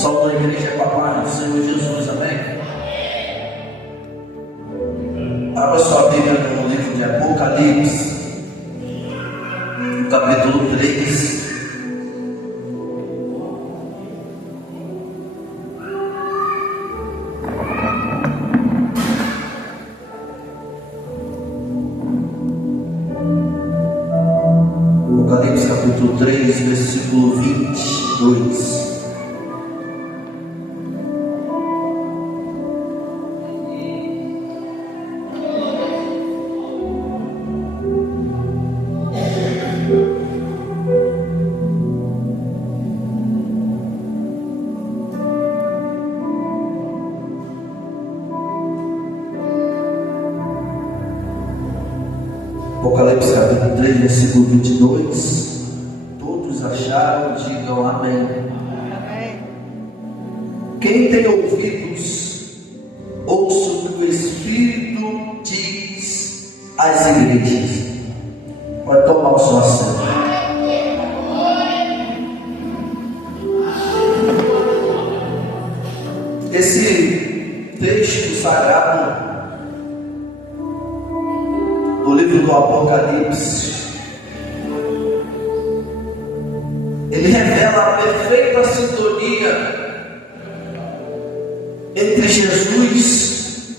Saúde da igreja com a paz do Senhor Jesus, amém? Abra sua Bíblia no livro de Apocalipse, no capítulo 3. Apocalipse capítulo 3, versículo 22. Apocalipse capítulo 3, versículo 22. Todos acharam, digam amém. Amém. Quem tem ouvidos, ouça o que o Espírito diz às igrejas. Pode tomar o seu assento. Esse texto sagrado do livro do Apocalipse, ele revela a perfeita sintonia entre Jesus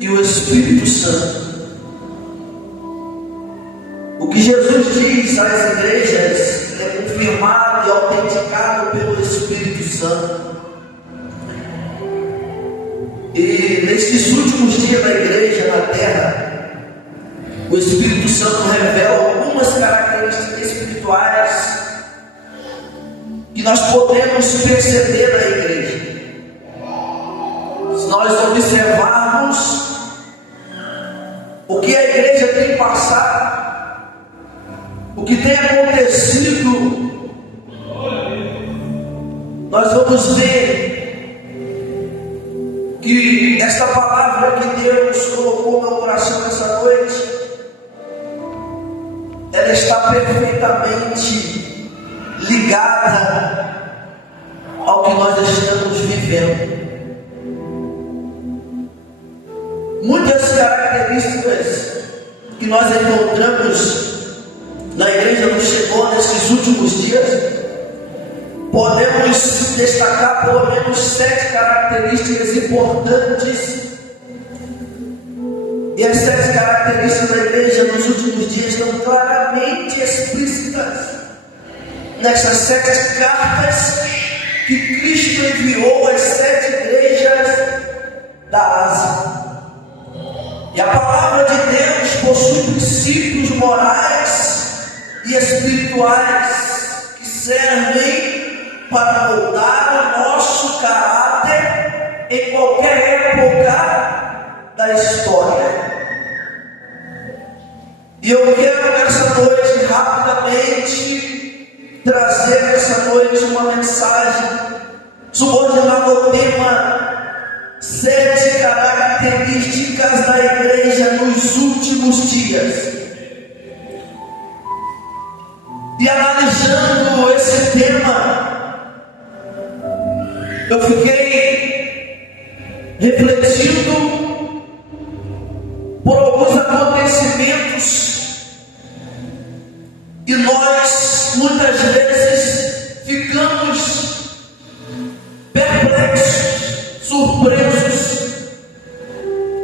e o Espírito Santo. O que Jesus diz às igrejas é confirmado e autenticado pelo Espírito Santo. E nestes últimos dias da igreja na terra, o Espírito Santo revela algumas características espirituais que nós podemos perceber na igreja. Se nós observarmos o que a igreja tem passado, o que tem acontecido, nós vamos ver que esta palavra que Deus colocou no meu coração nessa noite, ela está perfeitamente ligada ao que nós estamos vivendo. Muitas características que nós encontramos na igreja do Chegou nesses últimos dias, podemos destacar pelo menos 7 características importantes. E as 7 características da igreja nos últimos dias estão claramente explícitas nessas 7 cartas que Cristo enviou às 7 igrejas da Ásia. E a palavra de Deus possui princípios morais e espirituais que servem para moldar o nosso caráter em qualquer época da história. E eu quero nessa noite rapidamente trazer nessa noite uma mensagem subordinada ao tema 7 características da igreja nos últimos dias. E analisando esse tema, eu fiquei refletindo por alguns acontecimentos, e nós muitas vezes ficamos perplexos, surpresos,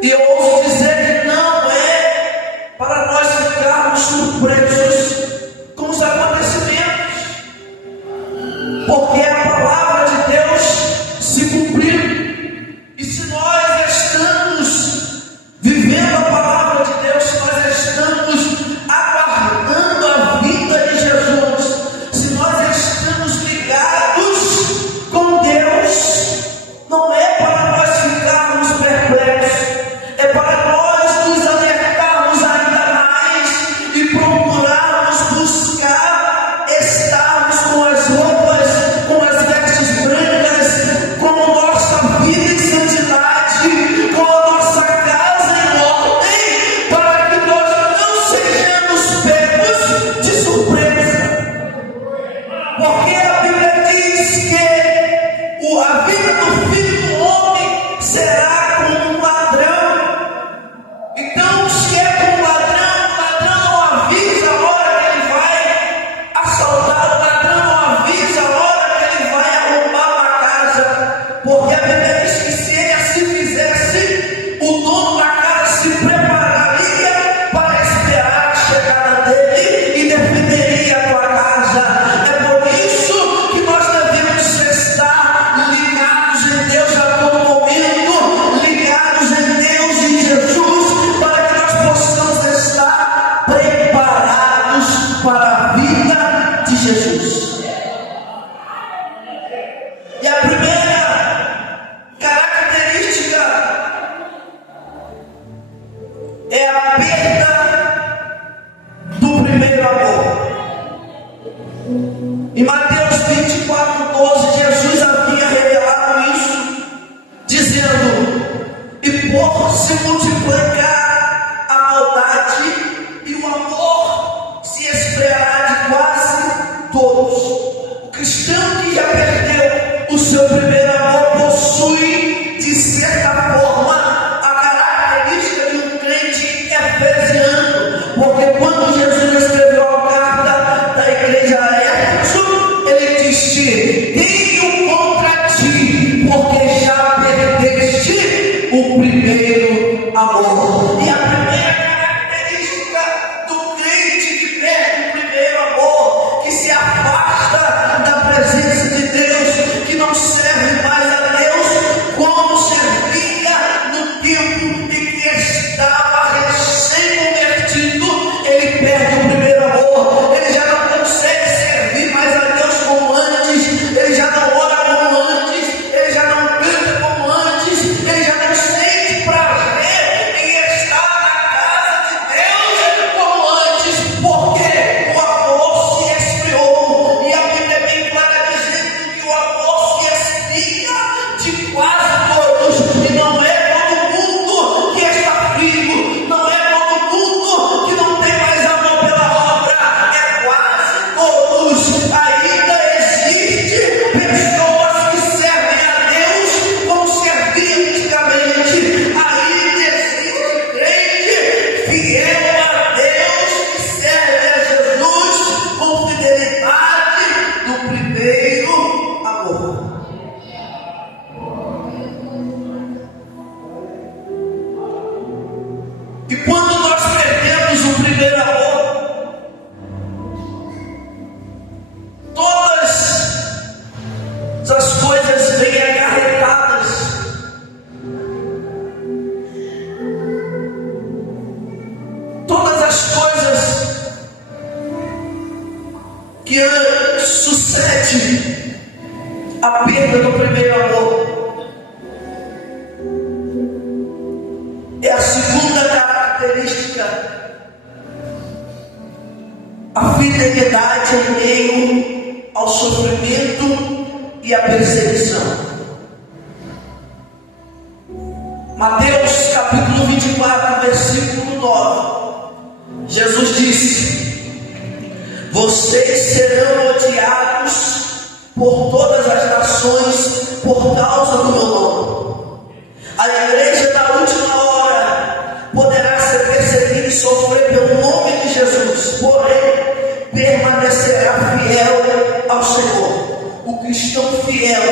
e eu ouso dizer que não é para nós ficarmos surpresos com os acontecimentos, porque a palavra de Deus se cumpriu. E se nós estamos vivendo a palavra de Deus, se nós estamos aguardando a vinda de Jesus, se nós estamos ligados com Deus, não é para nós ficarmos perplexos, é para nós nos alertarmos ainda mais e procurarmos buscar estarmos com as roupas, com as vestes brancas, com o nosso cristão que já perdeu o seu primeiro amor possui, de certa forma, a característica de um crente efesiano, porque quando Jesus escreveu a carta da igreja a Éfeso, ele disse: tenho contra ti, porque já perdeste o primeiro amor. E a primeira característica do crente que perde o primeiro amor, que se afasta da presença de Deus, que não serve mais a Deus como servia no tempo em que estava recém-convertido, ele perde o primeiro amor. Ele já não consegue servir mais a Deus como antes, ele já não ora como antes, ele já não canta como antes, ele já não sente prazer em estar na casa de Deus como antes, porque o amor se esfriou. E a Bíblia é bem clara dizendo que o amor se esfria de quase todos, e não é todo mundo que está frio, não é todo mundo que não tem mais amor pela obra, é quase todos. Ainda existe pessoas que servem a Deus como serviam antigamente, ainda existe crente fiel a Deus que serve a Jesus com fidelidade do primeiro amor. E quando nós perdemos o primeiro amor, todas as coisas vêm acarretadas. Todas as coisas que sucedem à perda do primeiro amor. É a segunda característica, a fidelidade em meio ao sofrimento e à perseguição. Mateus capítulo 24, versículo 9. Jesus disse: vocês serão odiados por todas as nações por causa do meu nome. A igreja da última hora poderá ser perseguida e sofrer pelo nome de Jesus, porém permanecerá fiel ao Senhor. O cristão fiel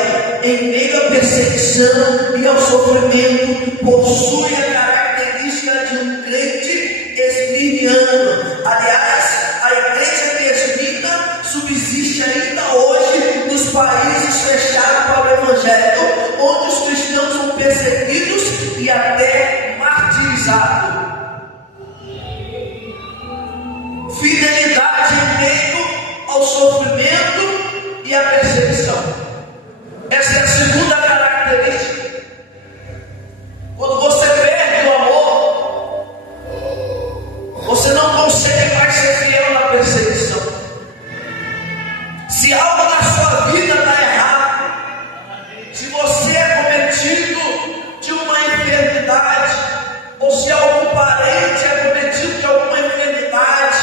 em meio à perseguição e ao sofrimento possui a característica de um crente esmirniano. Aliás, a igreja de Esmirna subsiste ainda hoje nos países fechados para o evangelho, onde os cristãos são perseguidos e até martirizados. Fidelidade em meio ao sofrimento e à perseguição. Essa é a segunda característica. Quando você perde o amor, você não consegue mais ser fiel na perseguição. Se algo na sua vida está errado, se você é cometido de uma enfermidade, ou se algum parente é cometido de alguma enfermidade,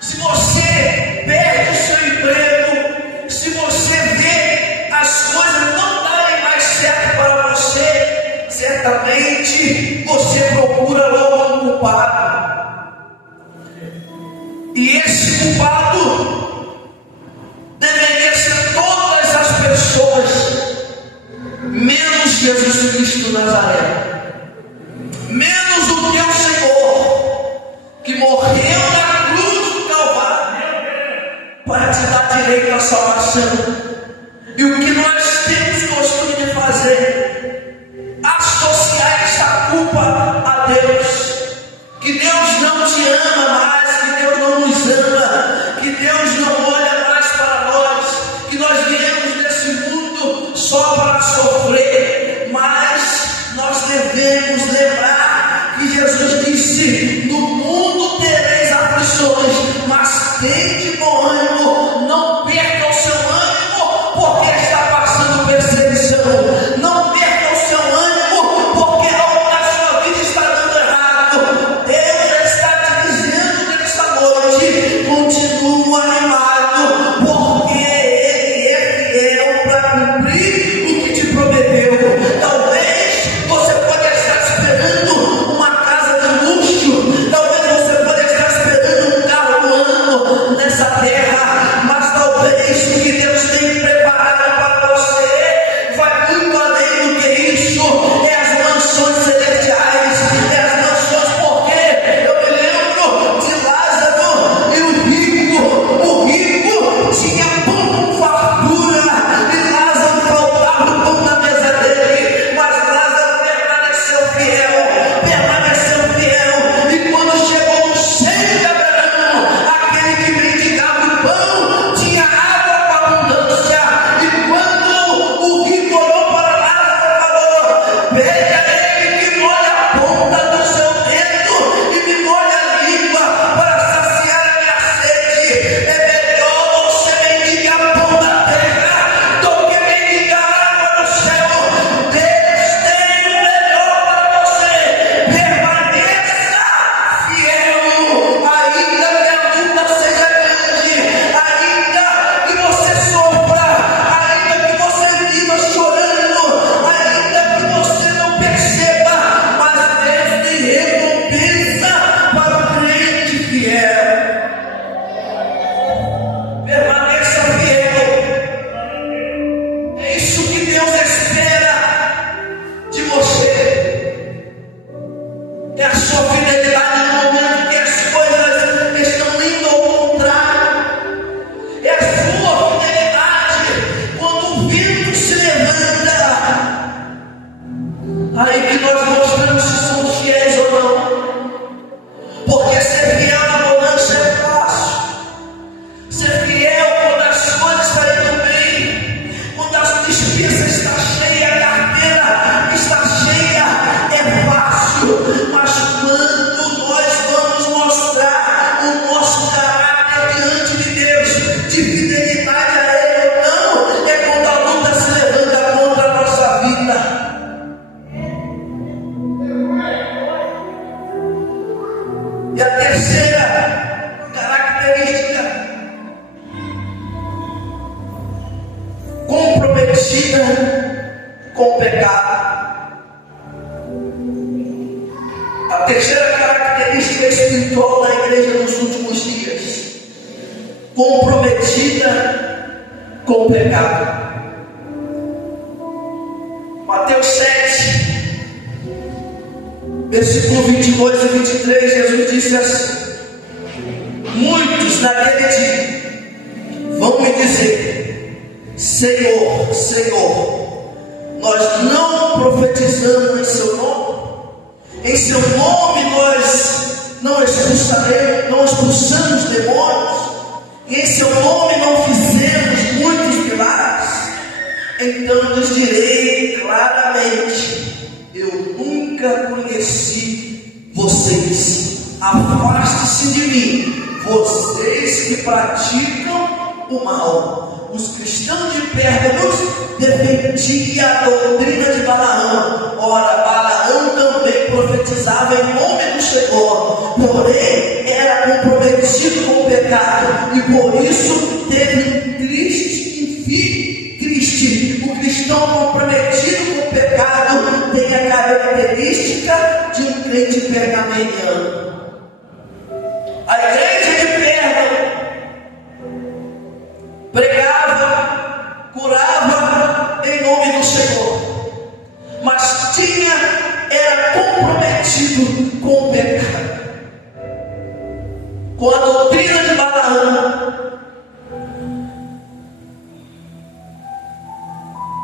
se você perde o seu emprego, se você vê as coisas não darem mais certo para você, certamente você procura logo um culpado. E esse culpado deveria ser todas as pessoas, menos Jesus Cristo Nazaré, menos o teu Senhor, que morreu na cruz do Calvário para te dar direito à salvação. E o que nós temos costume de fazer? Associar essa culpa a Deus, que Deus não te ama mais, que Deus não nos ama, que Deus não olha mais para nós, que nós viemos nesse mundo só para sofrer. Mas nós devemos lembrar que Jesus disse: no mundo tereis aflições, mas tende bom ânimo, não perca o seu ânimo, porque está passando perseguição. Não perca o seu ânimo, porque algo na sua vida está dando errado. Deus está te dizendo nessa noite: continua animado, porque Ele é Aí que nós mostramos se somos fiéis ou não. Porque ser fiel na bonança é fácil. Ser fiel quando as coisas estão indo bem, quando a despesa está cheia, a carteira está cheia, é fácil. Mas quando nós vamos mostrar o nosso caráter diante de Deus, de fidelidade a Ele ou não, é quando a luta se levanta contra a nossa vida. E a terceira característica, comprometida com o pecado. A terceira característica espiritual da igreja nos últimos dias, comprometida com o pecado. Mateus 7, versículo 22 e 23, Jesus disse assim: muitos naquele dia vão me dizer: Senhor, Senhor, nós não profetizamos em seu nome? Em seu nome nós não expulsamos demônios? E em seu nome não fizemos muitos milagres? Então lhes direi claramente: eu nunca conheci vocês. Afaste-se de mim, vocês que praticam o mal. Os cristãos de Pérgamo defendiam a doutrina de Balaão. Ora, Balaão também profetizava em nome do Senhor, porém era comprometido com o pecado, e por isso teve um triste fim. Triste. O cristão comprometido com o pecado tem a característica de um crente pergameniano. A igreja de Pérgamo pregava, curava em nome do Senhor, mas era comprometido com o pecado, com a doutrina de Balaão.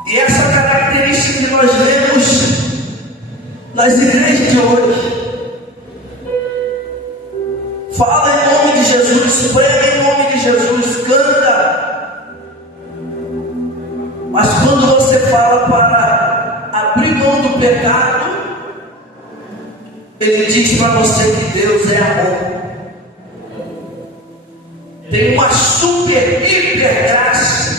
E essa característica que nós vemos nas igrejas de hoje. Fala em nome de Jesus, prega em nome de Jesus, canta. Mas quando você fala para abrir mão do pecado, ele diz para você que Deus é amor. Tem uma super, hiper graça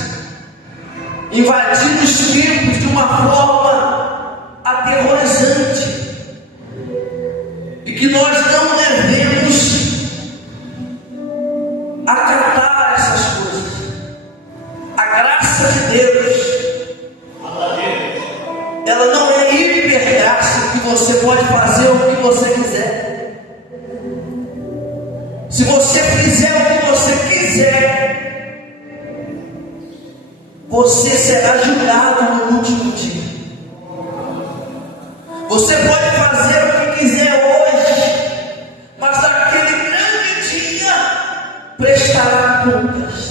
invadindo os tempos de uma forma aterrorizante, e que nós não devemos acatar essas coisas. A graça de Deus, ela não é hiper graça que você pode fazer o que você quiser. Se você fizer o que você quiser, você será julgado no último dia. Você pode fazer o que quiser hoje, mas naquele grande dia prestará contas.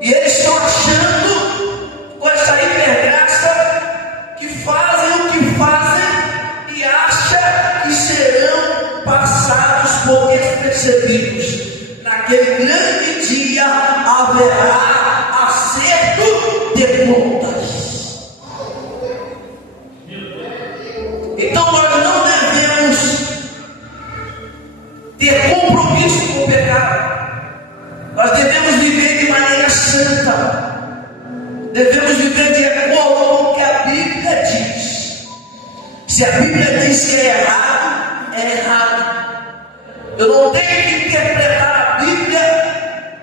E eles estão achando, com essa hipergraça, que fazem o que fazem e acham que serão passados por despercebidos. Naquele grande dia haverá acerto de contas. Então nós não devemos ter compromisso com o pecado. Nós devemos viver de maneira santa. Devemos viver de acordo com o que a Bíblia diz. Se a Bíblia diz que é errado, é errado. Eu não tenho que interpretar a Bíblia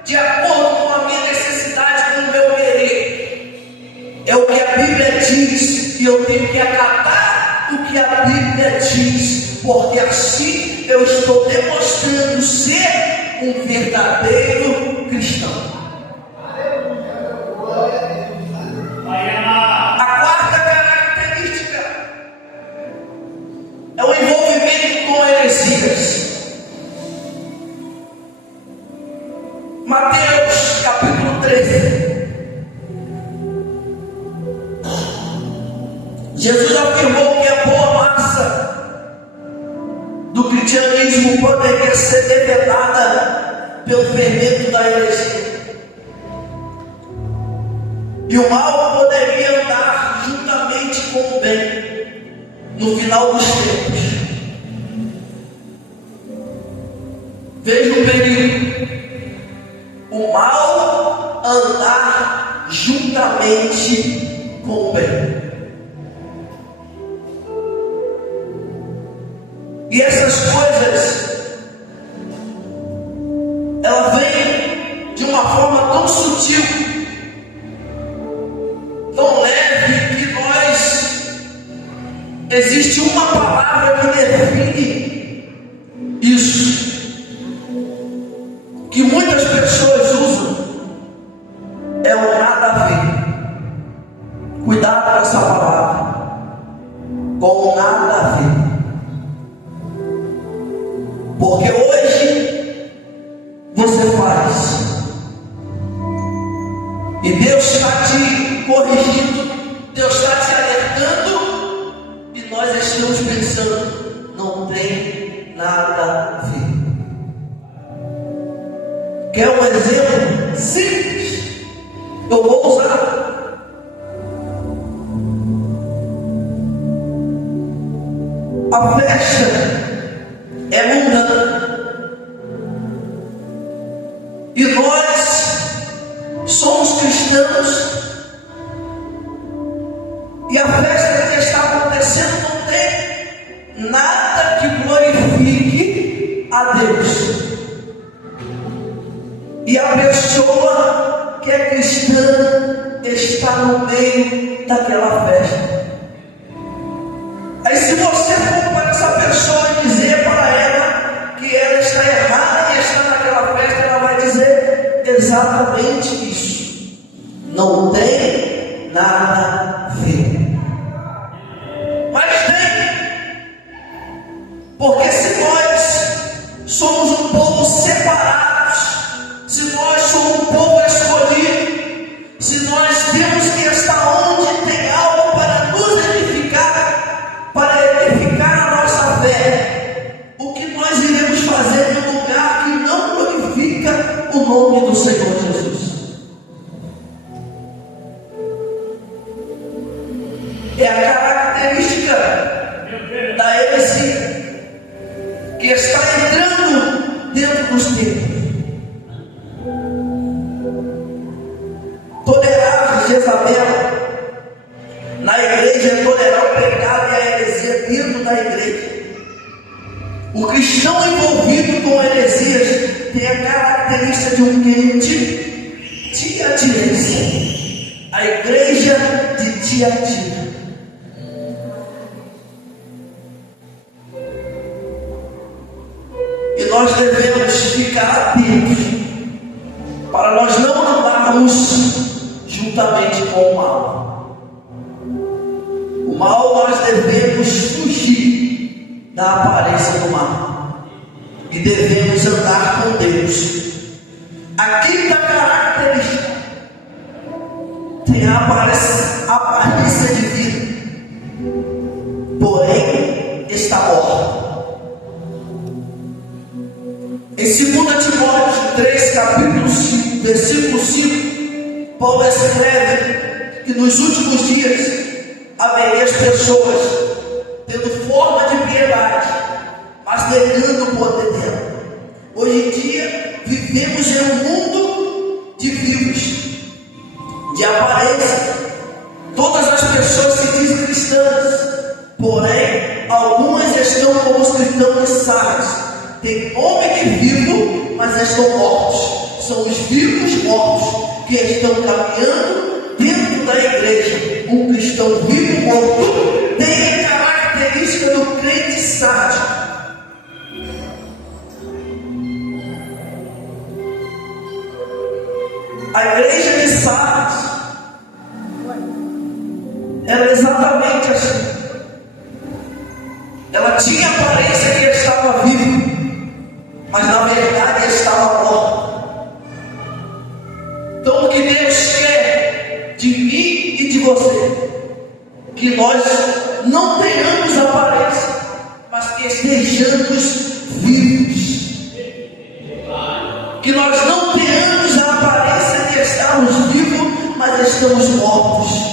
de acordo com a minha necessidade, com o meu querer. É o que a Bíblia diz, e eu tenho que acatar o que a Bíblia diz, porque assim eu estou demonstrando ser um verdadeiro cristão. A quarta característica é o envolvimento com heresias. Mateus capítulo 13, Jesus afirmou que a boa massa do cristianismo poderia ser debelada pelo fermento da heresia. E o mal poderia andar juntamente com o bem no final dos tempos. Veja o perigo: o mal andar juntamente com o bem. E essas coisas, ela vem de uma forma tão sutil, tão leve, que existe uma palavra que define isso, que muitas pessoas usam, é o nada a ver. Cuidado com essa palavra, com o nada a ver. Porque hoje você faz, e Deus está te corrigindo, Deus está te alertando, e nós estamos pensando, não tem nada a ver. Quer um exemplo simples? Eu vou usar. A festa é mundana, e nós somos cristãos, e a festa que está acontecendo não tem nada que glorifique a Deus, e a pessoa que é cristã está no meio daquela festa. Aí, se você for para essa pessoa e dizer para ela que ela está errada e está naquela festa, ela vai dizer exatamente isso. Não tem nada a ver. Mas tem. Porque se nós somos um povo separado, se nós somos um povo escolhido, se nós temos que estar onde tem algo para nos edificar, para edificar a nossa fé, o que nós iremos fazer num lugar que não glorifica o nome do Senhor Jesus? É a característica da heresia que está entrando dentro dos tempos. Tolerar Jezabel na igreja é tolerar o pecado e a heresia dentro da igreja. O cristão envolvido com heresias tem a característica de um crente tiatirense, a igreja de Tiatira. E nós devemos ficar atentos para nós não andarmos juntamente com o mal. O mal nós devemos fugir da aparência do mal e devemos andar com Deus. A quinta característica tem a aparência de vida, porém está morta. Em 2 Timóteo 3, capítulo 5, versículo 5, Paulo escreve que nos últimos dias haveria as pessoas tendo forma de piedade, mas negando o poder dela. Hoje em dia vivemos em um mundo de vivos, de aparência. Todas as pessoas se dizem cristãs, porém algumas estão como os cristãos de Sardes. Tem nome de vivo, mas estão mortos. São os vivos mortos que estão caminhando dentro da igreja. Um cristão vivo morto tem a característica do crente sádico. A igreja de Sardes era exatamente assim. Ela tinha aparência que estava viva, mas na verdade estava morta. Então o que Deus quer de mim e de você que nós não tenhamos aparência, mas que estejamos vivos. Que nós não tenhamos a aparência de estarmos vivos, mas estamos mortos.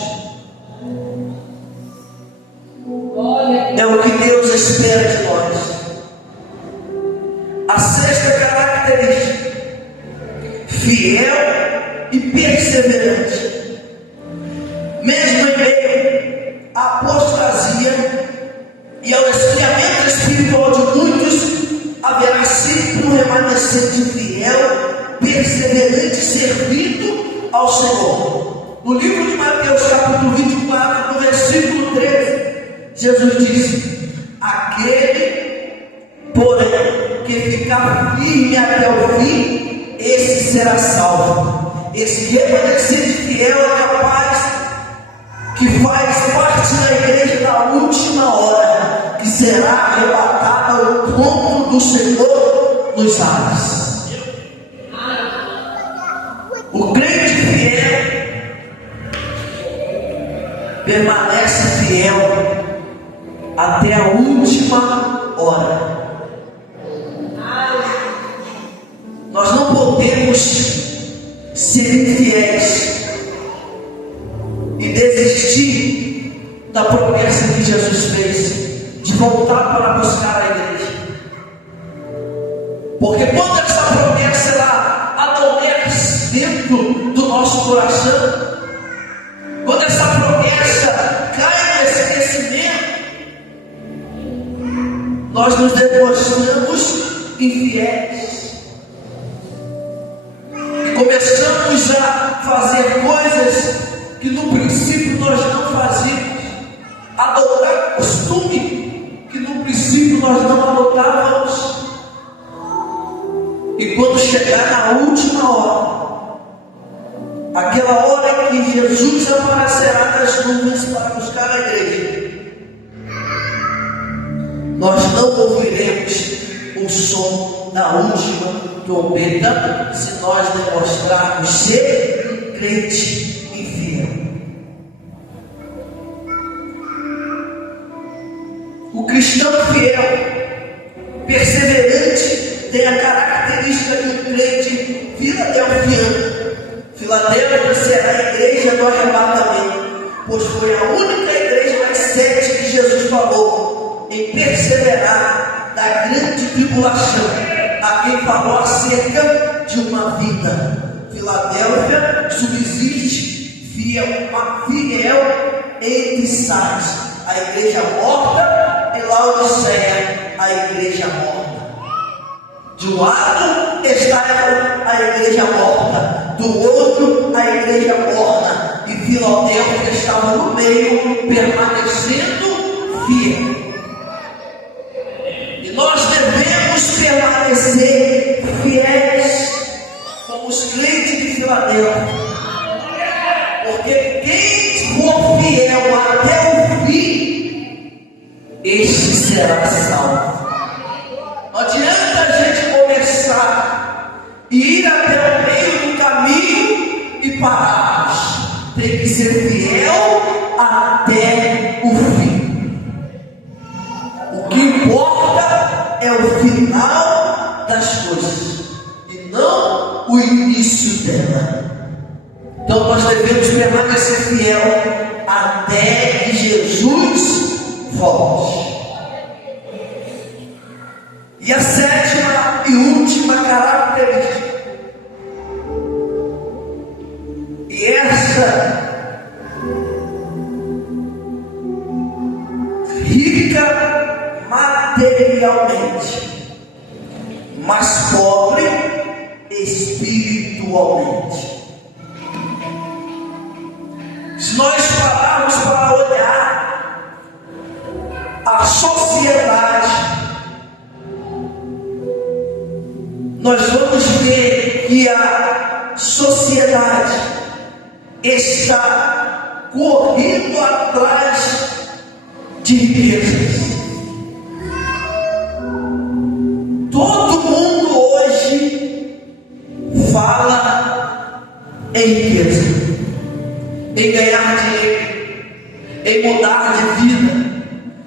É o que Deus espera de nós. A sexta característica: fiel e perseverante. Mesmo em meio à apostasia e ao esfriamento espiritual de muitos, haverá sempre um remanescente fiel, perseverante, servindo ao Senhor. No livro de Mateus, capítulo 24, no versículo 13, Jesus disse: aquele, porém, que ficar firme até o fim, esse será salvo. Esse remanescente fiel é capaz, que faz parte da igreja da última hora, que será arrebatada ao encontro do Senhor nos ares. O crente fiel permanece fiel até a última hora. Nós não podemos ser infiéis e desistir da promessa que Jesus fez de voltar para buscar a igreja. Porque quando essa promessa ela adormece dentro do nosso coração, quando essa promessa cai no esquecimento, nós nos demonstramos infiéis. E começamos a fazer coisas que no princípio nós não fazíamos, adotar costume que no princípio nós não adotávamos. E quando chegar na última hora, aquela hora que Jesus aparecerá nas nuvens para buscar a igreja, nós não ouviremos o som da última trombeta se nós demonstrarmos ser um crente infiel. O cristão fiel, perseverante, tem a característica de um crente filadelfiano. Filadélfia será a igreja do arrebatamento, pois foi a única igreja das 7 que Jesus falou em perseverar da grande tribulação, a quem falou acerca de uma vida. Filadélfia subsiste fiel entre Sardes, a igreja morta, e Laodiceia, a igreja morta. De um lado está a igreja morta, do outro a igreja morna, e Filadélfia estava no meio, permanecendo fiel. E nós devemos permanecer fiéis como os crentes de Filadélfia, porque quem for fiel até o fim, este será salvo. Não adianta a gente começar e ir até o meio do caminho e pararmos. Tem que ser fiel até o fim. O que importa é o final das coisas e não o início dela. Então nós devemos permanecer fiel até que Jesus volte. E a sétima e última característica, e essa rica materialmente, mas pobre espiritualmente. Se nós pararmos para olhar a sociedade, nós vamos ver que a sociedade está correndo atrás de riquezas. Todo mundo hoje fala em riqueza, em ganhar dinheiro, em mudar de vida,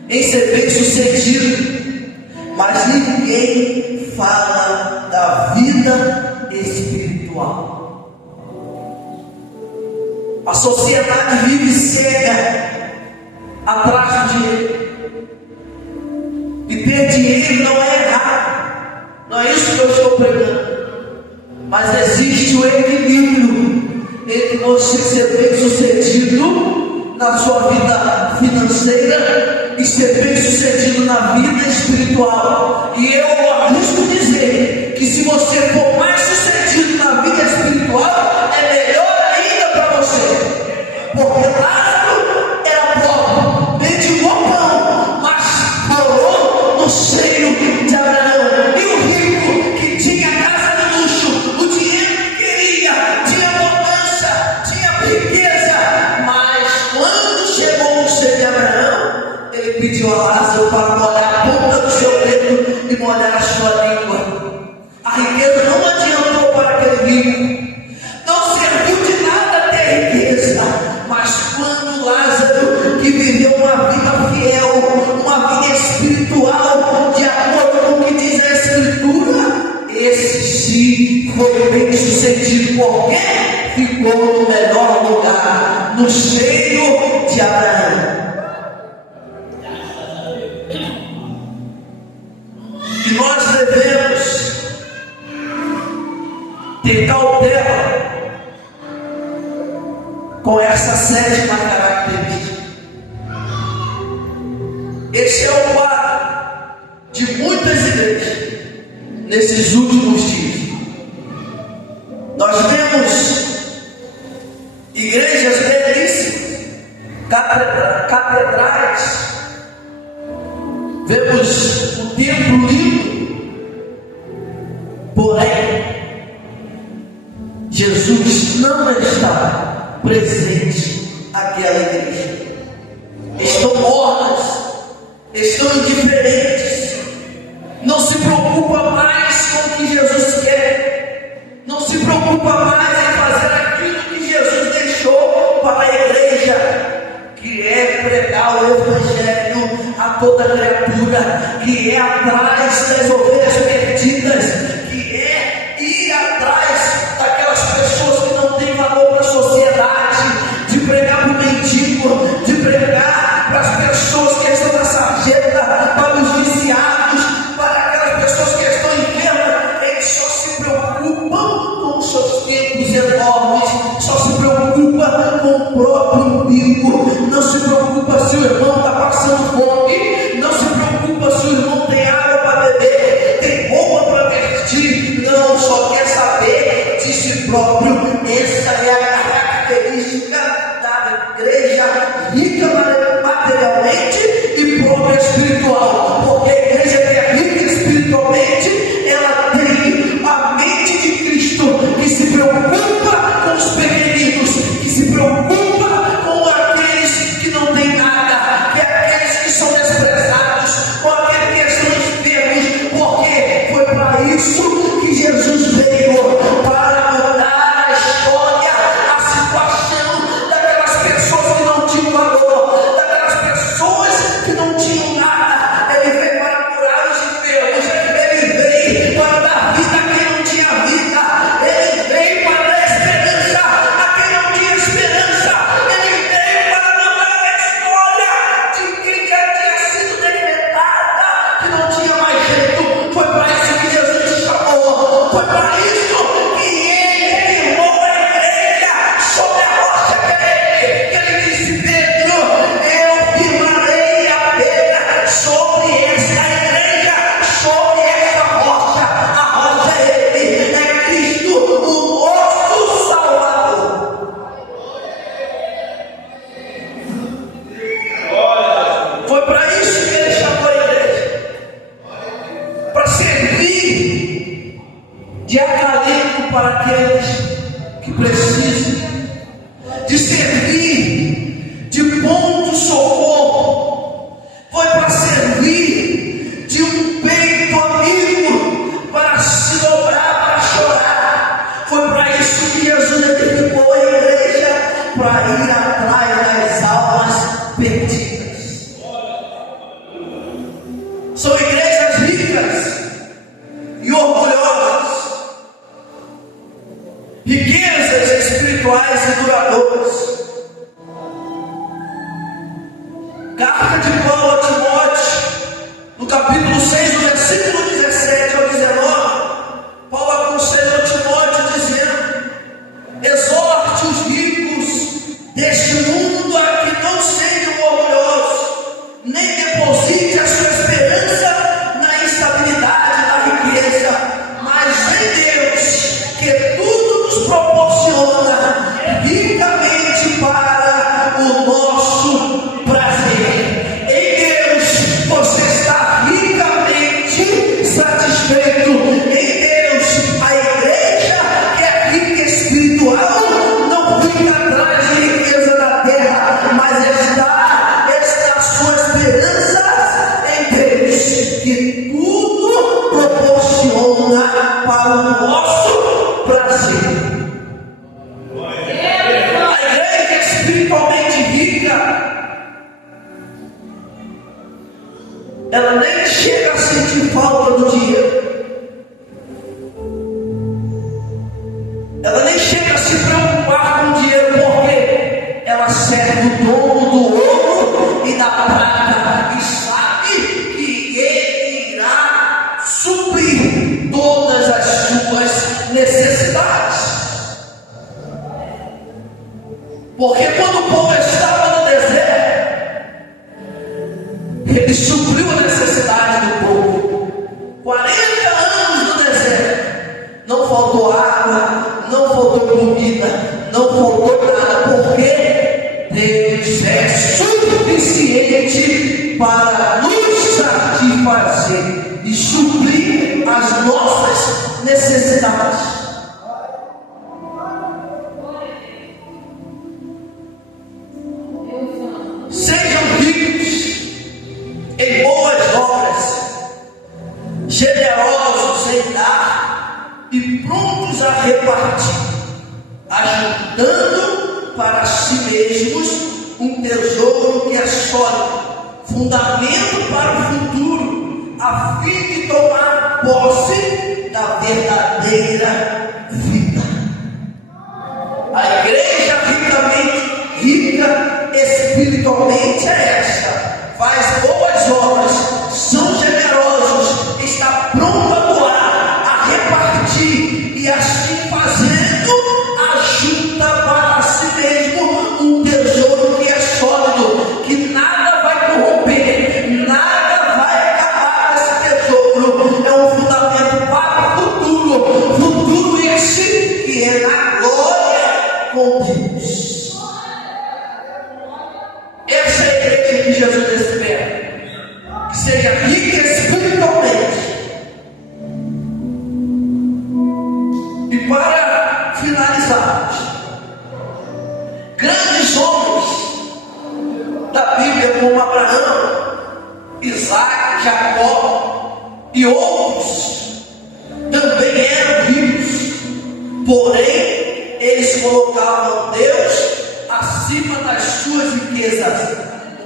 em ser bem-sucedido, mas ninguém fala da vida espiritual. A sociedade vive cega atrás do dinheiro. E ter dinheiro não é errado, não é isso que eu estou pregando. Mas existe o equilíbrio entre você ser bem-sucedido na sua vida financeira e ser bem-sucedido na vida espiritual. E eu arrisco dizer que se você for mais sucedido na vida espiritual, é melhor ainda para você. Porque Lázaro era pobre, mendigou pão, mas morou no seio de Abraão. E o rico que tinha casa de luxo, o dinheiro que queria, tinha abundância, tinha riqueza, mas quando chegou no seio de Abraão, ele pediu a Lázaro para molhar a ponta do seu dedo e molhar a sua língua. A riqueza não adiantou para aquele rico, não serviu de nada ter riqueza, mas quando Lázaro, que viveu uma vida fiel, uma vida espiritual, de acordo com o que diz a Escritura, esse sim foi bem sucedido, porque ficou no melhor lugar, no seio de Abraão. E nós devemos ter cautela com essa sétima característica. Esse é o quadro de muitas igrejas nesses últimos dias. Nós temos igrejas belíssimas, catedrais, vemos um templo lindo, porém Jesus não está presente naquela igreja. Estão mornas, estão indiferentes, não se preocupa mais com o que Jesus quer, não se preocupa mais em fazer aquilo que Jesus deixou para a igreja, que é pregar o Evangelho a toda criatura, que é atrás das ovelhas perdidas, que é ir atrás daquelas pessoas que não têm valor para a sociedade, de pregar para o mendigo, de pregar para as pessoas que estão na sarjeta, para os viciados, para aquelas pessoas que estão enfermas. Eles só se preocupam com os seus tempos enormes, só se preocupa com o próprio umbigo, não se preocupa se o irmão está passando fome, não se preocupa se o irmão tem água para beber, tem roupa para vestir, não, só quer saber de si próprio. Essa é a característica da igreja rica materialmente e pobre espiritual, porque a igreja que é rica espiritualmente, ela tem a mente de Cristo, que se preocupa com os pequeninos, que se preocupa com aqueles que não têm nada, que aqueles que são desprezados, com aqueles que estão enfermos, porque foi para isso que Jesus veio, para mudar a história, a situação daquelas pessoas que não tinham Carta de Paulo a Timóteo, no capítulo 6, do versículo 17 ao 19, Paulo aconselha a Timóteo dizendo: exorte os ricos deste mundo a que não sejam orgulhosos, nem deposite a sua esperança na instabilidade da riqueza, mas em Deus, que tudo nos proporciona ricamente para o nosso prazer. Em Deus você está ricamente satisfeito. Em Deus a igreja que é rica espiritual não fica atrás de riqueza da terra, mas está sua esperança em Deus, que tudo proporciona para o nosso prazer. A igreja espiritualmente rica, ela nem chega a sentir falta do dinheiro. Ela nem chega a se preocupar com o dinheiro, porque ela serve o dono do ouro e da prata e sabe que ele irá suprir todas as suas necessidades. Porque quando o povo estava no deserto, ele supriu a necessidade do povo. 40 anos no deserto, não faltou água, não faltou comida, não faltou nada, porque Deus é suficiente para nos satisfazer e suprir as nossas necessidades. Sejam ricos em boas obras, generosos em dar e prontos a repartir, ajudando para si mesmos um tesouro que é sólido, fundamento para o futuro, a fim de tomar posse da verdadeira vida. A igreja rica espiritualmente é esta: faz boas obras, são generosos, está pronto a doar, a repartir, e assim fazendo, ajuda para si mesmo um tesouro que é sólido, que nada vai corromper, nada vai acabar esse tesouro. É um fundamento para o futuro esse que é na glória com Deus. Essa é a igreja que Jesus espera, que seja rica espiritualmente. E para finalizarmos, grandes homens da Bíblia como Abraão, Isaac, Jacó e outros também eram ricos, porém eles colocavam Deus acima das suas riquezas.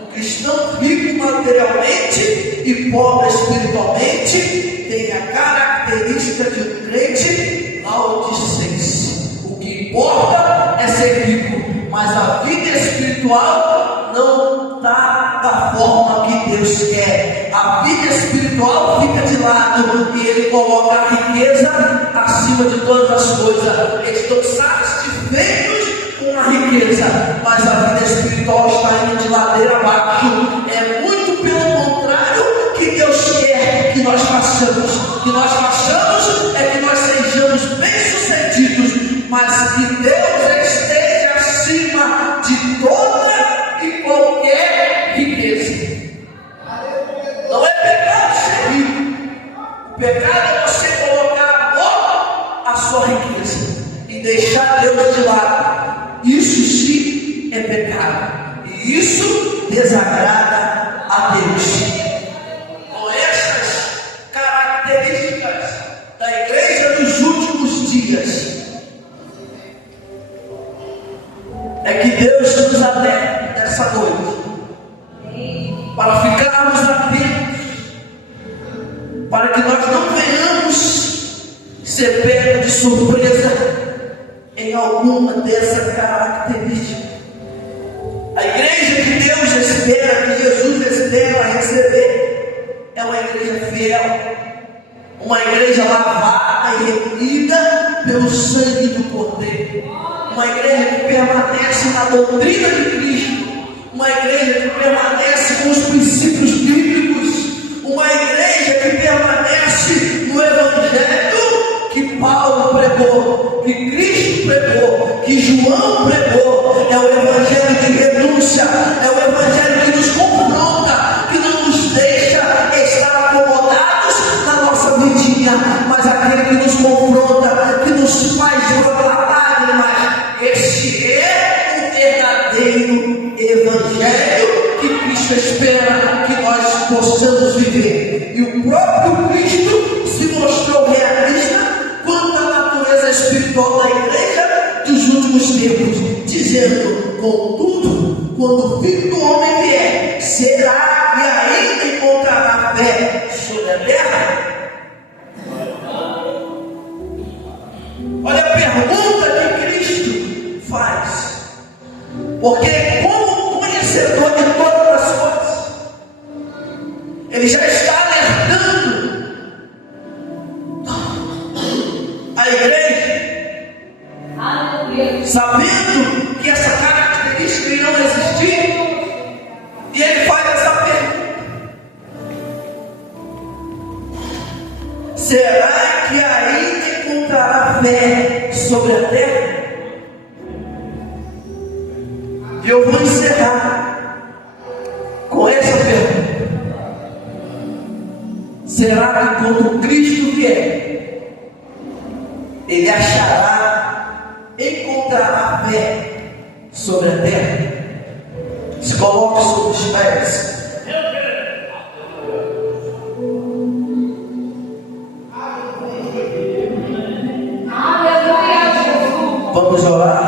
O cristão rico materialmente e pobre espiritualmente tem a característica de um crente laodicense. O que importa é ser rico, mas a vida espiritual não está da forma que Deus quer. A vida espiritual fica de lado e ele coloca a riqueza acima de todas as coisas. Eles estão satisfeitos com a riqueza, mas a vida espiritual está indo de ladeira abaixo. É muito pelo contrário que Deus quer que nós façamos. Que nós façamos é que nós sejamos bem-sucedidos, mas que Deus esteja acima de toda e qualquer riqueza. Não é pecado ser rico. O pecado é você colocar agora a sua riqueza e deixar Deus de lado. Isso sim é pecado, e isso desagrada a Deus. Com essas características da igreja dos últimos dias, é que Deus nos alerta nessa noite, para ficarmos atentos, para que nós não venhamos ser pegos de surpresa em alguma dessa característica. A igreja que Deus espera, que Jesus fiel, uma igreja lavada e remida pelo sangue do Cordeiro, uma igreja que permanece na doutrina de Cristo, uma igreja que permanece com os princípios bíblicos, uma igreja que permanece no Evangelho que Paulo pregou, que Cristo pregou, que João pregou. É o Evangelho de renúncia, é o Evangelho que nos confronta, que não nos deixa estar acomodados na nossa vidinha, mas aquele que nos confronta, que nos faz brotar lágrimas. Esse é o verdadeiro Evangelho que Cristo espera que nós possamos viver. E o próprio Cristo se mostrou realista quanto à natureza espiritual da igreja dos últimos tempos, dizendo: contudo, quando o Filho do Homem vier, será que ainda encontrará fé sobre a terra? Olha a pergunta que Cristo faz, porque como conhecedor de todas as coisas, ele já está alertando a igreja, sabendo que essa característica irá existir, e ele faz essa pergunta: será que ainda encontrará fé sobre a terra? E eu vou encerrar com essa pergunta: será que quando Cristo vier, ele encontrará fé sobre a terra? Se coloque sobre os pés. Vamos orar.